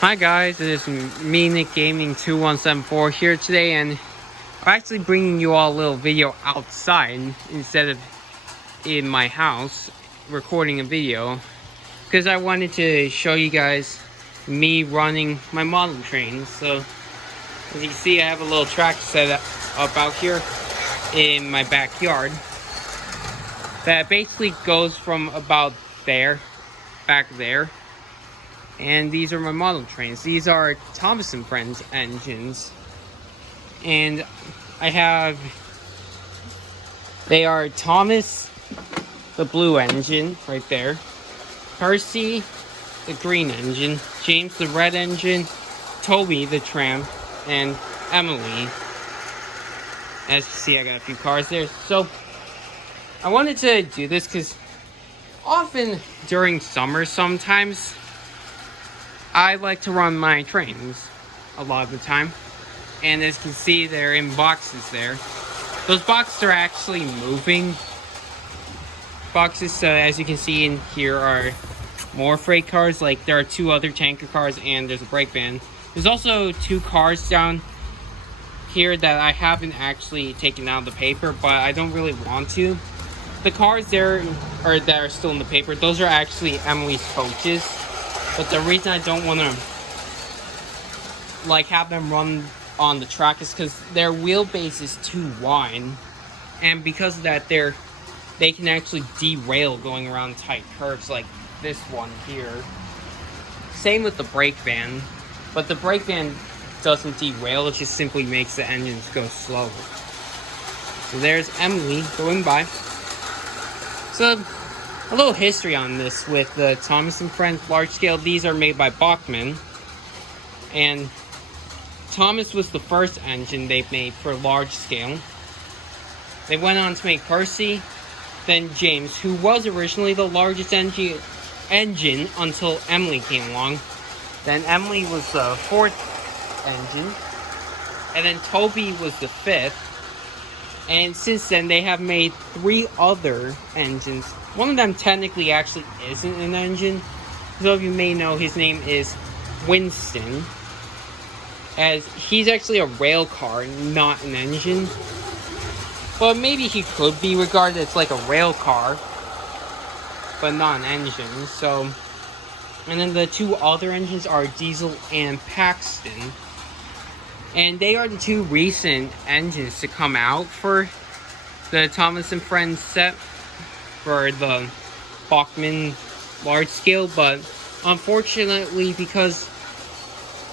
Hi guys, it is me, Nick Gaming 2174 here today, and I'm actually bringing you all a little video outside instead of in my house recording a video, because I wanted to show you guys me running my model trains. So as you can see, I have a little track set up out here in my backyard that basically goes from about there, back there. And these are my model trains. These are Thomas & Friends engines. And they are Thomas, the blue engine, right there. Percy, the green engine. James, the red engine. Toby, the tramp. And Emily. As you see, I got a few cars there. So, I wanted to do this because often during summer sometimes, I like to run my trains a lot of the time, and as you can see, they're in boxes there. Those boxes are actually moving boxes, so as you can see in here are more freight cars. Like there are two other tanker cars and there's a brake van. There's also two cars down here that I haven't actually taken out of the paper, but I don't really want to. The cars there that are still in the paper, those are actually Emily's coaches. But the reason I don't want to have them run on the track is because their wheelbase is too wide, and because of that, they can actually derail going around tight curves like this one here. Same with the brake van, but the brake van doesn't derail; it just simply makes the engines go slower. So there's Emily going by. So a little history on this with the Thomas & Friends large scale. These are made by Bachmann, and Thomas was the first engine they made for large scale. They went on to make Percy, then James, who was originally the largest engine until Emily came along. Then Emily was the fourth engine, and then Toby was the fifth. And since then, they have made three other engines. One of them technically actually isn't an engine. Some of you may know his name is Winston, as he's actually a rail car, not an engine. But maybe he could be regarded as like a rail car, but not an engine. So, and then the two other engines are Diesel and Paxton. And they are the two recent engines to come out for the Thomas & Friends set for the Bachmann large scale. But unfortunately, because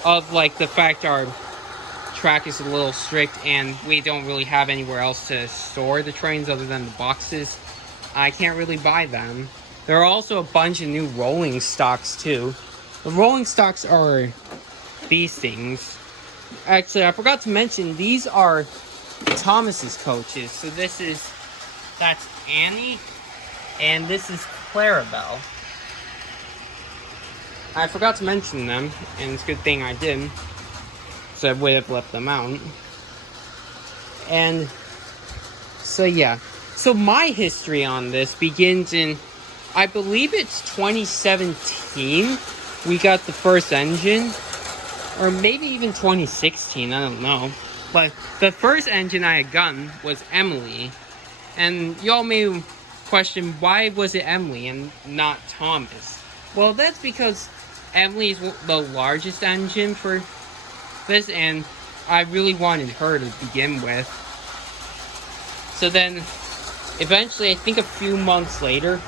of the fact our track is a little strict and we don't really have anywhere else to store the trains other than the boxes, I can't really buy them. There are also a bunch of new rolling stocks too. The rolling stocks are these things. Actually, I forgot to mention, these are Thomas's coaches. So that's Annie, and this is Clarabelle. I forgot to mention them, and it's a good thing I did, so I would have left them out. And so yeah, so my history on this begins in, I believe it's 2017. We got the first engine. Or maybe even 2016, I don't know. But the first engine I had gotten was Emily. And y'all may question, why was it Emily and not Thomas? Well, that's because Emily is the largest engine for this, and I really wanted her to begin with. So then, eventually, I think a few months later,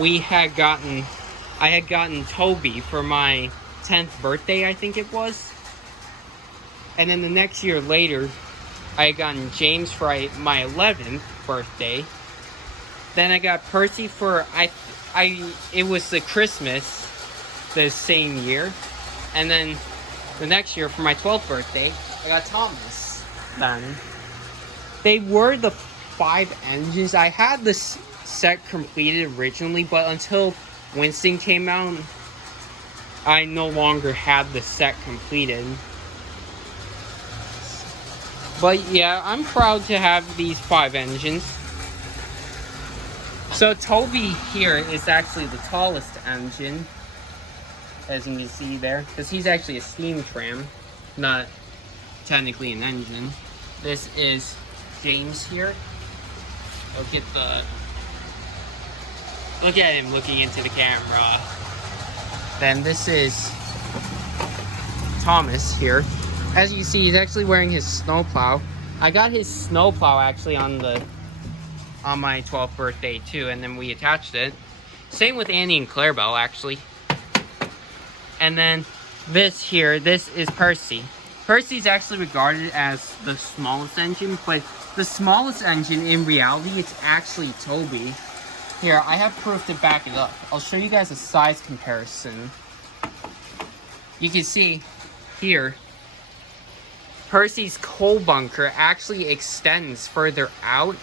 I had gotten Toby for my 10th birthday, I think it was. And then the next year later, I had gotten James for my 11th birthday. Then I got Percy for it was the Christmas the same year. And then the next year for my 12th birthday, I got Thomas. Then they were the 5 engines. I had this set completed originally, but until Winston came out, I no longer had the set completed. But yeah, I'm proud to have these 5 engines. So Toby here is actually the tallest engine. as you can see there, because he's actually a steam tram, not technically an engine. This is James here. Look at him looking into the camera. Then this is Thomas here. As you can see, he's actually wearing his snowplow. I got his snowplow actually on my 12th birthday too, and then we attached it. Same with Annie and Clarabelle actually. And then this here, this is Percy. Percy's actually regarded as the smallest engine, but the smallest engine in reality, it's actually Toby. Here, I have proof to back it up. I'll show you guys a size comparison. You can see here, Percy's coal bunker actually extends further out,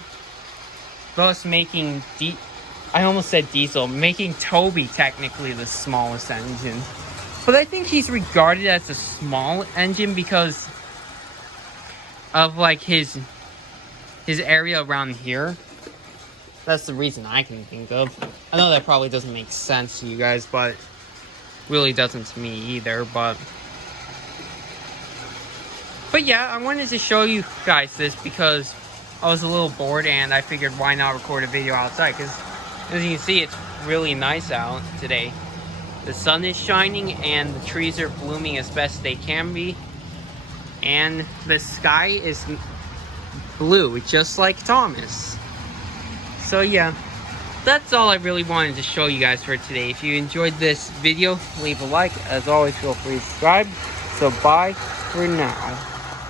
thus making I almost said diesel, making Toby technically the smallest engine. But I think he's regarded as a small engine because of like his area around here. That's the reason I can think of. I know that probably doesn't make sense to you guys, but really doesn't to me either. But yeah, I wanted to show you guys this because I was a little bored and I figured why not record a video outside, because as you can see, it's really nice out today. The sun is shining and the trees are blooming as best they can be. And the sky is blue, just like Thomas. So yeah, that's all I really wanted to show you guys for today. If you enjoyed this video, leave a like. As always, feel free to subscribe. So bye for now.